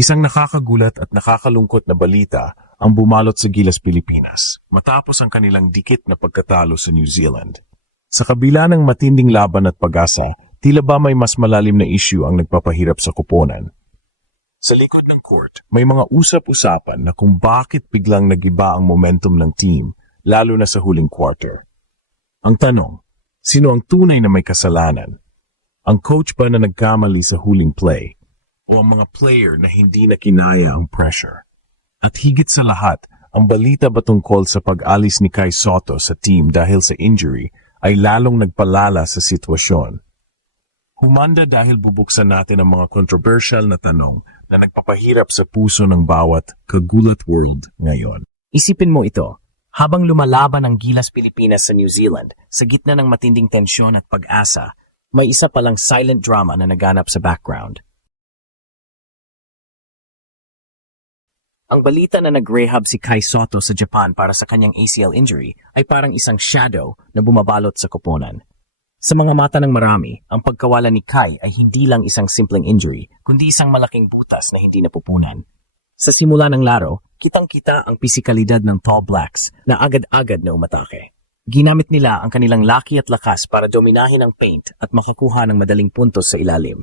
Isang nakakagulat at nakakalungkot na balita ang bumalot sa Gilas Pilipinas matapos ang kanilang dikit na pagkatalo sa New Zealand. Sa kabila ng matinding laban at pag-asa, tila ba may mas malalim na issue ang nagpapahirap sa koponan. Sa likod ng court, may mga usap-usapan na kung bakit biglang nagiba ang momentum ng team, lalo na sa huling quarter. Ang tanong, sino ang tunay na may kasalanan? Ang coach ba na nagkamali sa huling play? O ang mga player na hindi na kinaya ang pressure? At higit sa lahat, ang balita ba tungkol sa pag-alis ni Kai Sotto sa team dahil sa injury ay lalong nagpalala sa sitwasyon? Humanda dahil bubuksan natin ang mga controversial na tanong na nagpapahirap sa puso ng bawat kagulat world ngayon. Isipin mo ito, habang lumalaban ang Gilas Pilipinas sa New Zealand, sa gitna ng matinding tensyon at pag-asa, may isa palang silent drama na naganap sa background. Ang balita na nag-rehab si Kai Sotto sa Japan para sa kanyang ACL injury ay parang isang shadow na bumabalot sa koponan. Sa mga mata ng marami, ang pagkawala ni Kai ay hindi lang isang simpleng injury, kundi isang malaking butas na hindi napupunan. Sa simula ng laro, kitang-kita ang pisikalidad ng Tall Blacks na agad-agad na umatake. Ginamit nila ang kanilang laki at lakas para dominahin ang paint at makakuha ng madaling puntos sa ilalim.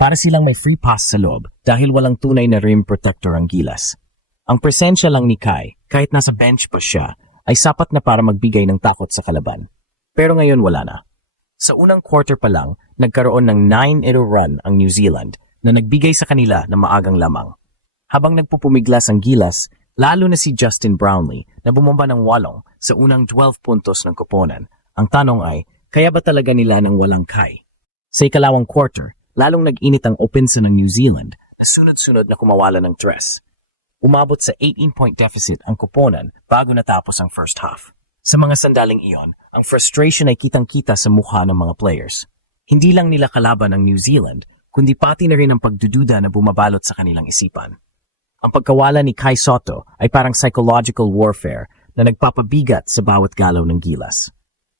Para silang may free pass sa loob dahil walang tunay na rim protector ang Gilas. Ang presensya lang ni Kai, kahit nasa bench pa siya, ay sapat na para magbigay ng takot sa kalaban. Pero ngayon wala na. Sa unang quarter pa lang, nagkaroon ng 9-0 run ang New Zealand na nagbigay sa kanila ng maagang lamang. Habang nagpupumiglas ang Gilas, lalo na si Justin Brownlee na bumomba ng 8 sa unang 12 puntos ng koponan. Ang tanong ay, kaya ba talaga nila ng walang Kai? Sa ikalawang quarter, lalong nag-init ang opensa ng New Zealand na sunod-sunod na kumawala ng tres. Umabot sa 18-point deficit ang koponan bago natapos ang first half. Sa mga sandaling iyon, ang frustration ay kitang-kita sa mukha ng mga players. Hindi lang nila kalaban ang New Zealand, kundi pati na rin ang pagdududa na bumabalot sa kanilang isipan. Ang pagkawala ni Kai Sotto ay parang psychological warfare na nagpapabigat sa bawat galaw ng Gilas.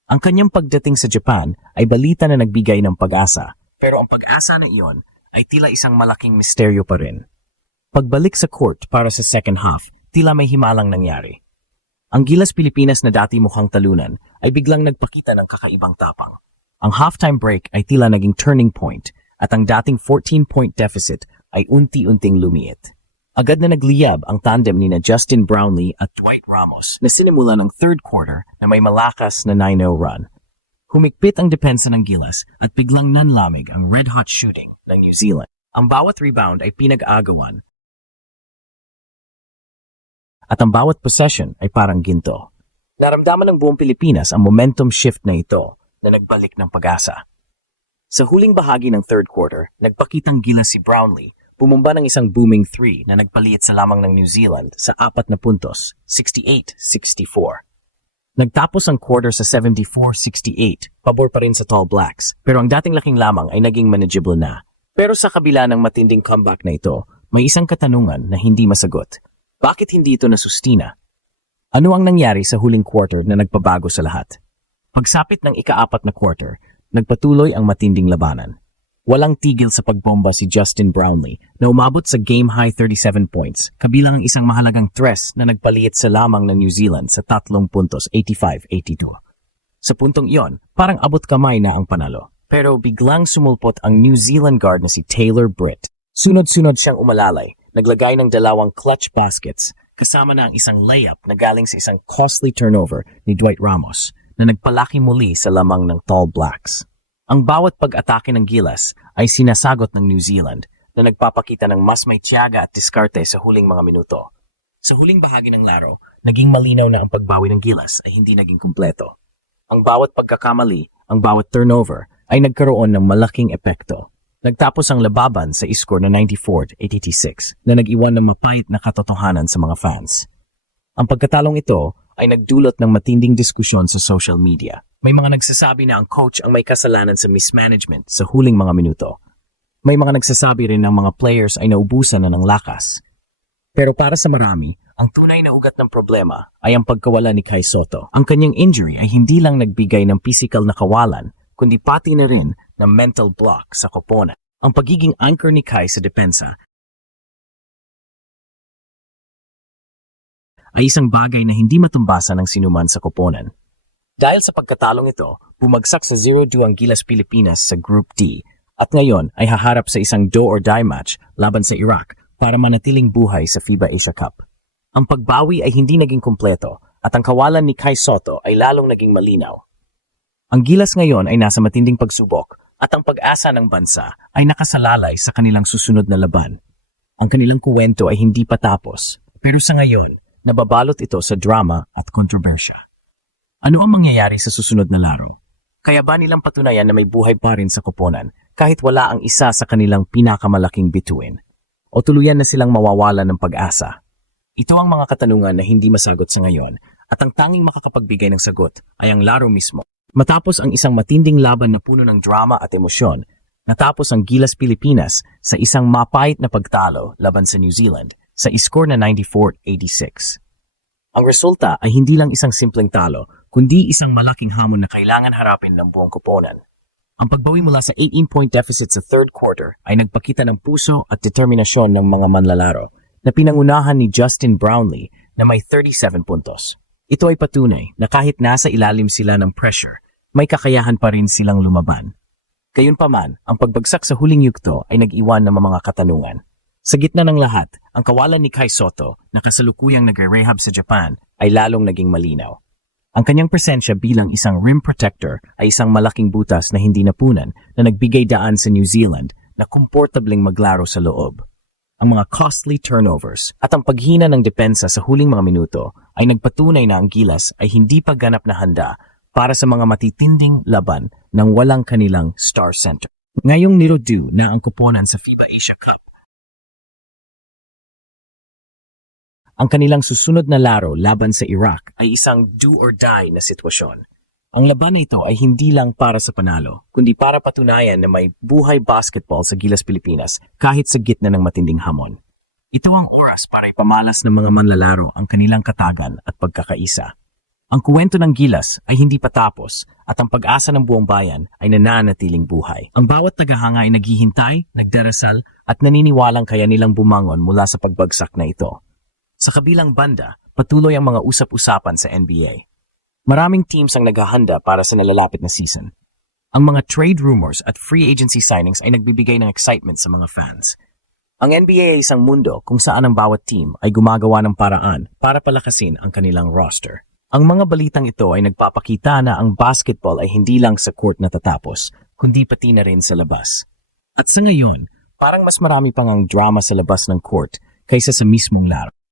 Ang kanyang pagdating sa Japan ay balita na nagbigay ng pag-asa, pero ang pag-asa na iyon ay tila isang malaking misteryo pa rin. Pagbalik sa court para sa second half, tila may himalang nangyari. Ang Gilas Pilipinas na dati mukhang talunan ay biglang nagpakita ng kakaibang tapang. Ang halftime break ay tila naging turning point at ang dating 14-point deficit ay unti-unting lumiit. Agad na nagliyab ang tandem ni na Justin Brownlee at Dwight Ramos na sinimula ng third quarter na may malakas na 9-0 run. Humigpit ang depensa ng Gilas at biglang nanlamig ang red-hot shooting ng New Zealand. Ang bawat rebound ay pinag-aagawan at ang bawat possession ay parang ginto. Naramdaman ng buong Pilipinas ang momentum shift na ito na nagbalik ng pag-asa. Sa huling bahagi ng third quarter, nagpakitang Gilas si Brownlee, bumumba ng isang booming 3 na nagpaliit sa lamang ng New Zealand sa 4 na puntos, 68-64. Nagtapos ang quarter sa 74-68, pabor pa rin sa Tall Blacks, pero ang dating laking lamang ay naging manageable na. Pero sa kabila ng matinding comeback na ito, may isang katanungan na hindi masagot. Bakit hindi ito nasustina? Ano ang nangyari sa huling quarter na nagpabago sa lahat? Pagsapit ng ika-4 na quarter, nagpatuloy ang matinding labanan. Walang tigil sa pagbomba si Justin Brownlee na umabot sa game-high 37 points, kabilang ang isang mahalagang tres na nagpaliit sa lamang ng New Zealand sa 3 puntos, 85-82. Sa puntong iyon, parang abot kamay na ang panalo. Pero biglang sumulpot ang New Zealand guard na si Taylor Britt. Sunod-sunod siyang umalalay, naglagay ng 2 clutch baskets, kasama na ang isang layup na galing sa isang costly turnover ni Dwight Ramos na nagpalaki muli sa lamang ng Tall Blacks. Ang bawat pag-atake ng Gilas ay sinasagot ng New Zealand na nagpapakita ng mas may tiyaga at diskarte sa huling mga minuto. Sa huling bahagi ng laro, naging malinaw na ang pagbawi ng Gilas ay hindi naging kumpleto. Ang bawat pagkakamali, ang bawat turnover ay nagkaroon ng malaking epekto. Nagtapos ang lababan sa score na 94-86 na nag-iwan ng mapait na katotohanan sa mga fans. Ang pagkatalong ito ay nagdulot ng matinding diskusyon sa social media. May mga nagsasabi na ang coach ang may kasalanan sa mismanagement sa huling mga minuto. May mga nagsasabi rin na mga players ay naubusan na ng lakas. Pero para sa marami, ang tunay na ugat ng problema ay ang pagkawala ni Kai Sotto. Ang kanyang injury ay hindi lang nagbigay ng physical na kawalan, kundi pati na rin ng mental block sa koponan. Ang pagiging anchor ni Kai sa depensa ay isang bagay na hindi matumbasan ng sinuman sa koponan. Dahil sa pagkatalong ito, bumagsak sa 0-2 ang Gilas Pilipinas sa Group D at ngayon ay haharap sa isang do-or-die match laban sa Iraq para manatiling buhay sa FIBA Asia Cup. Ang pagbawi ay hindi naging kumpleto at ang kawalan ni Kai Sotto ay lalong naging malinaw. Ang Gilas ngayon ay nasa matinding pagsubok at ang pag-asa ng bansa ay nakasalalay sa kanilang susunod na laban. Ang kanilang kuwento ay hindi pa tapos, pero sa ngayon, nababalot ito sa drama at kontrobersya. Ano ang mangyayari sa susunod na laro? Kaya ba nilang patunayan na may buhay pa rin sa koponan kahit wala ang isa sa kanilang pinakamalaking bituin? O tuluyan na silang mawawala ng pag-asa? Ito ang mga katanungan na hindi masagot sa ngayon at ang tanging makakapagbigay ng sagot ay ang laro mismo. Matapos ang isang matinding laban na puno ng drama at emosyon, natapos ang Gilas Pilipinas sa isang mapait na pagtalo laban sa New Zealand sa score na 94-86. Ang resulta ay hindi lang isang simpleng talo, kundi isang malaking hamon na kailangan harapin ng buong koponan. Ang pagbawi mula sa 18-point deficit sa third quarter ay nagpakita ng puso at determinasyon ng mga manlalaro na pinangunahan ni Justin Brownlee na may 37 puntos. Ito ay patunay na kahit nasa ilalim sila ng pressure, may kakayahan pa rin silang lumaban. Gayunpaman, ang pagbagsak sa huling yugto ay nag-iwan ng mga katanungan. Sa gitna ng lahat, ang kawalan ni Kai Sotto na kasalukuyang nagre-rehab sa Japan ay lalong naging malinaw. Ang kanyang presensya bilang isang rim protector ay isang malaking butas na hindi napunan na nagbigay daan sa New Zealand na komportabling maglaro sa loob. Ang mga costly turnovers at ang paghina ng depensa sa huling mga minuto ay nagpatunay na ang Gilas ay hindi pa ganap na handa para sa mga matitinding laban ng walang kanilang star center. Ngayong nirodu na ang koponan sa FIBA Asia Cup, ang kanilang susunod na laro laban sa Iraq ay isang do-or-die na sitwasyon. Ang laban na ito ay hindi lang para sa panalo, kundi para patunayan na may buhay basketball sa Gilas Pilipinas kahit sa gitna ng matinding hamon. Ito ang oras para ipamalas ng mga manlalaro ang kanilang katagan at pagkakaisa. Ang kuwento ng Gilas ay hindi pa tapos at ang pag-asa ng buong bayan ay nananatiling buhay. Ang bawat tagahanga ay naghihintay, nagdarasal at naniniwalang kaya nilang bumangon mula sa pagbagsak na ito. Sa kabilang banda, patuloy ang mga usap-usapan sa NBA. Maraming teams ang naghahanda para sa nalalapit na season. Ang mga trade rumors at free agency signings ay nagbibigay ng excitement sa mga fans. Ang NBA ay isang mundo kung saan ang bawat team ay gumagawa ng paraan para palakasin ang kanilang roster. Ang mga balitang ito ay nagpapakita na ang basketball ay hindi lang sa court natatapos, kundi pati na rin sa labas. At sa ngayon, parang mas marami pang ang drama sa labas ng court kaysa sa mismong laro.